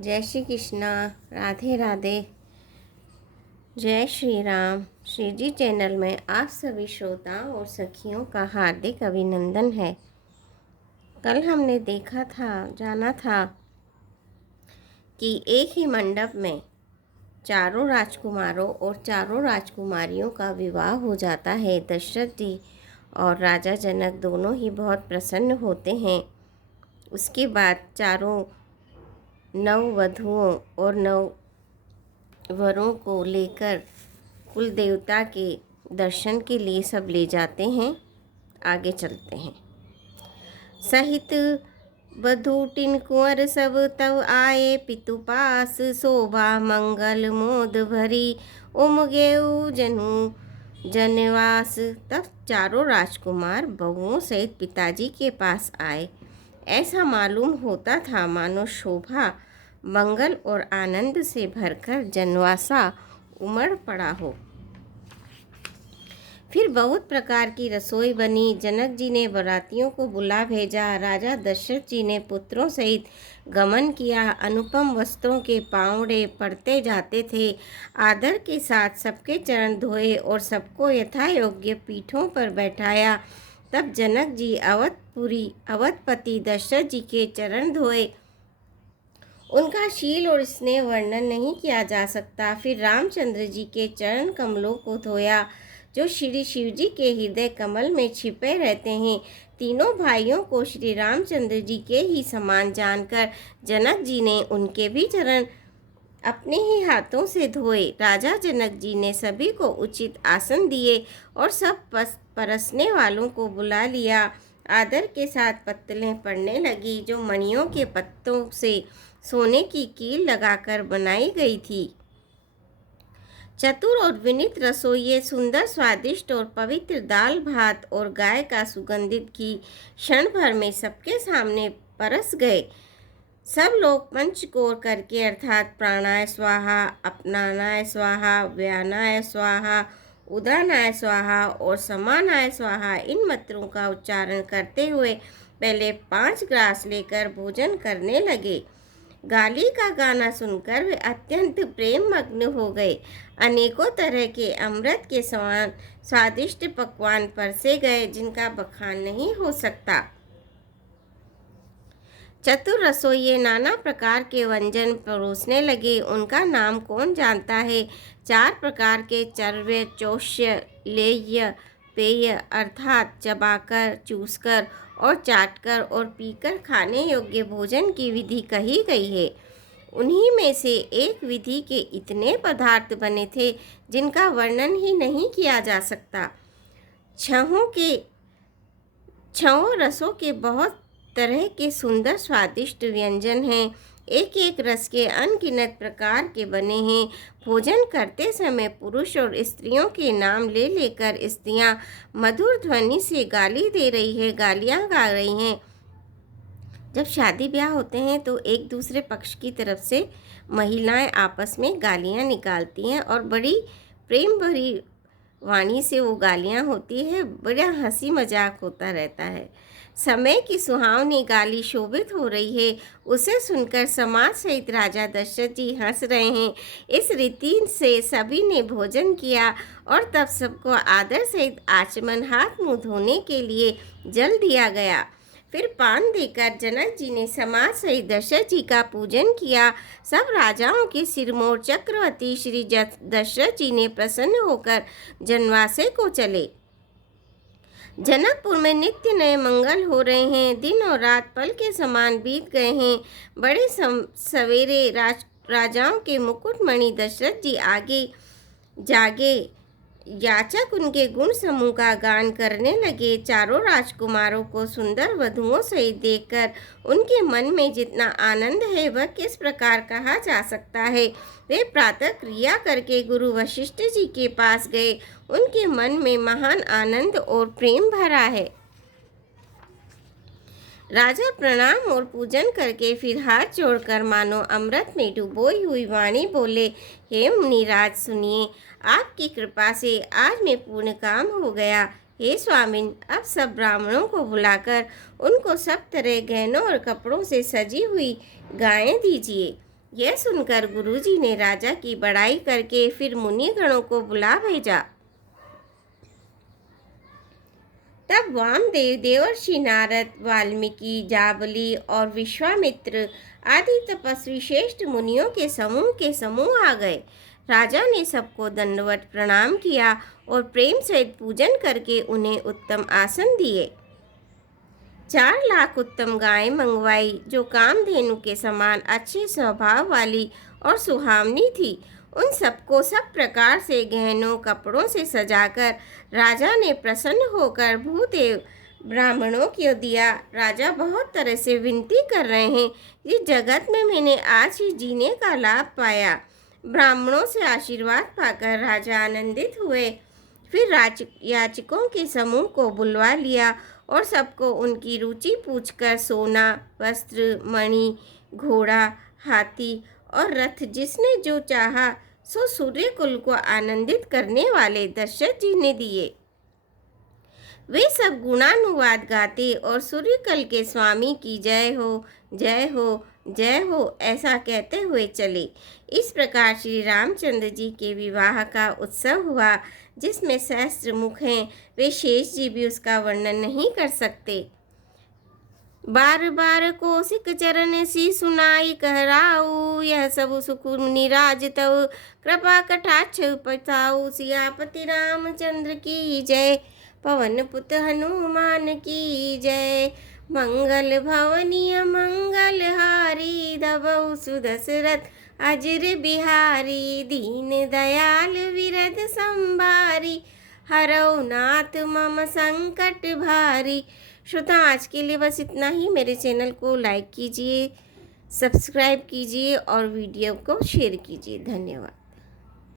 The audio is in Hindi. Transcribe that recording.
जय श्री कृष्णा। राधे राधे। जय श्री राम। श्री जी चैनल में आप सभी श्रोताओं और सखियों का हार्दिक अभिनंदन है। कल हमने जाना था कि एक ही मंडप में चारों राजकुमारों और चारों राजकुमारियों का विवाह हो जाता है। दशरथ जी और राजा जनक दोनों ही बहुत प्रसन्न होते हैं। उसके बाद चारों नव वधुओं और नव वरों को लेकर कुल देवता के दर्शन के लिए सब ले जाते हैं। आगे चलते हैं। सहित वधूटिन कुंवर सब तब आए पितु पास, शोभा मंगल मोद भरी उमगेऊ जनु जनवास। तब चारों राजकुमार बहुओं सहित पिताजी के पास आए। ऐसा मालूम होता था मानो शोभा मंगल और आनंद से भरकर जनवासा उमड़ पड़ा हो। फिर बहुत प्रकार की रसोई बनी। जनक जी ने बारातियों को बुला भेजा। राजा दशरथ जी ने पुत्रों सहित गमन किया। अनुपम वस्त्रों के पावड़े पड़ते जाते थे। आदर के साथ सबके चरण धोए और सबको यथा योग्य पीठों पर बैठाया। तब जनक जी अवधपति दशरथ जी के चरण धोए। उनका शील और स्नेह वर्णन नहीं किया जा सकता। फिर रामचंद्र जी के चरण कमलों को धोया जो श्री शिव जी के हृदय कमल में छिपे रहते हैं। तीनों भाइयों को श्री रामचंद्र जी के ही समान जानकर जनक जी ने उनके भी चरण अपने ही हाथों से धोए। राजा जनक जी ने सभी को उचित आसन दिए और सब परसने वालों को बुला लिया। आदर के साथ पत्तलें पड़ने लगी जो मणियों के पत्तों से सोने की कील लगाकर बनाई गई थी। चतुर और विनीत रसोइये सुंदर स्वादिष्ट और पवित्र दाल भात और गाय का सुगंधित घी क्षण भर में सबके सामने परस गए। सब लोग पंचकोर करके अर्थात प्राणाय स्वाहा, अपनानाय स्वाहा, व्यानाय स्वाहा, उदानाय स्वाहा और समानाय स्वाहा इन मंत्रों का उच्चारण करते हुए पहले 5 ग्रास लेकर भोजन करने लगे। गाली का गाना सुनकर वे अत्यंत प्रेम मग्न हो गए। अनेकों तरह के अमृत के समान स्वादिष्ट पकवान परसे गए जिनका बखान नहीं हो सकता। चतुर रसोइये नाना प्रकार के व्यंजन परोसने लगे। उनका नाम कौन जानता है। 4 प्रकार के चर्व्य, चोष्य, लेह्य, पेय अर्थात चबाकर, चूसकर और चाटकर और पीकर खाने योग्य भोजन की विधि कही गई है। उन्हीं में से एक विधि के इतने पदार्थ बने थे जिनका वर्णन ही नहीं किया जा सकता। छहों रसों के बहुत तरह के सुंदर स्वादिष्ट व्यंजन हैं। एक एक रस के अनगिनत प्रकार के बने हैं। भोजन करते समय पुरुष और स्त्रियों के नाम ले लेकर स्त्रियां मधुर ध्वनि से गाली दे रही है, गालियां गा रही हैं। जब शादी ब्याह होते हैं तो एक दूसरे पक्ष की तरफ से महिलाएं आपस में गालियां निकालती हैं और बड़ी प्रेम भरी वाणी से वो गालियां होती है। बड़ा हंसी मजाक होता रहता है। समय की सुहावनी गाली शोभित हो रही है, उसे सुनकर समाज सहित राजा दशरथ जी हंस रहे हैं। इस रीति से सभी ने भोजन किया और तब सबको आदर सहित आचमन हाथ मुंह धोने के लिए जल दिया गया। फिर पान देकर जनक जी ने समाज सहित दशरथ जी का पूजन किया। सब राजाओं के सिरमौर चक्रवर्ती श्री दशरथ जी ने प्रसन्न होकर जनवासे को चले। जनकपुर में नित्य नए मंगल हो रहे हैं। दिन और रात पल के समान बीत गए हैं। बड़े सवेरे राजाओं के मुकुटमणि दशरथ जी आगे जागे। याचक उनके गुण समूह का गान करने लगे। चारों राजकुमारों को सुंदर वधुओं सहित देखकर उनके मन में जितना आनंद है वह किस प्रकार कहा जा सकता है। वे प्रातः क्रिया करके गुरु वशिष्ठ जी के पास गए। उनके मन में महान आनंद और प्रेम भरा है। राजा प्रणाम और पूजन करके फिर हाथ जोड़कर मानो अमृत में डुबोई हुई वाणी बोले, हे मुनिराज सुनिए, आपकी कृपा से आज में पूर्ण काम हो गया। हे स्वामिन, अब सब ब्राह्मणों को बुलाकर उनको सब तरह गहनों और कपड़ों से सजी हुई गायें दीजिए। यह सुनकर गुरुजी ने राजा की बड़ाई करके फिर मुनिगणों को बुला भेजा। तब वामदेव, देवर्षि नारद, वाल्मीकि, जाबली और विश्वामित्र आदि तपस्वी श्रेष्ठ मुनियों के समूह आ गए। राजा ने सबको दंडवत प्रणाम किया और प्रेम सहित पूजन करके उन्हें उत्तम आसन दिए। 4 लाख उत्तम गायें मंगवाई जो कामधेनु के समान अच्छे स्वभाव वाली और सुहावनी थी। उन सबको सब प्रकार से गहनों कपड़ों से सजाकर राजा ने प्रसन्न होकर भूदेव ब्राह्मणों को दिया। राजा बहुत तरह से विनती कर रहे हैं, इस जगत में मैंने आज ही जीने का लाभ पाया। ब्राह्मणों से आशीर्वाद पाकर राजा आनंदित हुए। फिर याचकों के समूह को बुलवा लिया और सबको उनकी रुचि पूछकर सोना, वस्त्र, मणि, घोड़ा, हाथी और रथ जिसने जो चाहा सो सूर्य कुल को आनंदित करने वाले दशरथ जी ने दिए। वे सब गुणानुवाद गाते और सूर्यकल के स्वामी की जय हो, जय हो, जय हो ऐसा कहते हुए चले। इस प्रकार श्री रामचंद्र जी के विवाह का उत्सव हुआ, जिसमें सहस्त्र मुख हैं। वे शेष जी भी उसका वर्णन नहीं कर सकते। बार बार कौशिक चरण सी सुनाई कहराऊ, यह सब सुख निराज तव कृपा कटाक्ष पताऊ। सियापति रामचंद्र की जय, पवन पुत हनुमान की जय। मंगल भवनीय मंगल हारी, दबऊ सुदशरथ अजर बिहारी। दीन दयाल विरद संभारी, हरौ नाथ मम संकट भारी। श्रोता, आज के लिए बस इतना ही। मेरे चैनल को लाइक कीजिए, सब्सक्राइब कीजिए और वीडियो को शेयर कीजिए। धन्यवाद।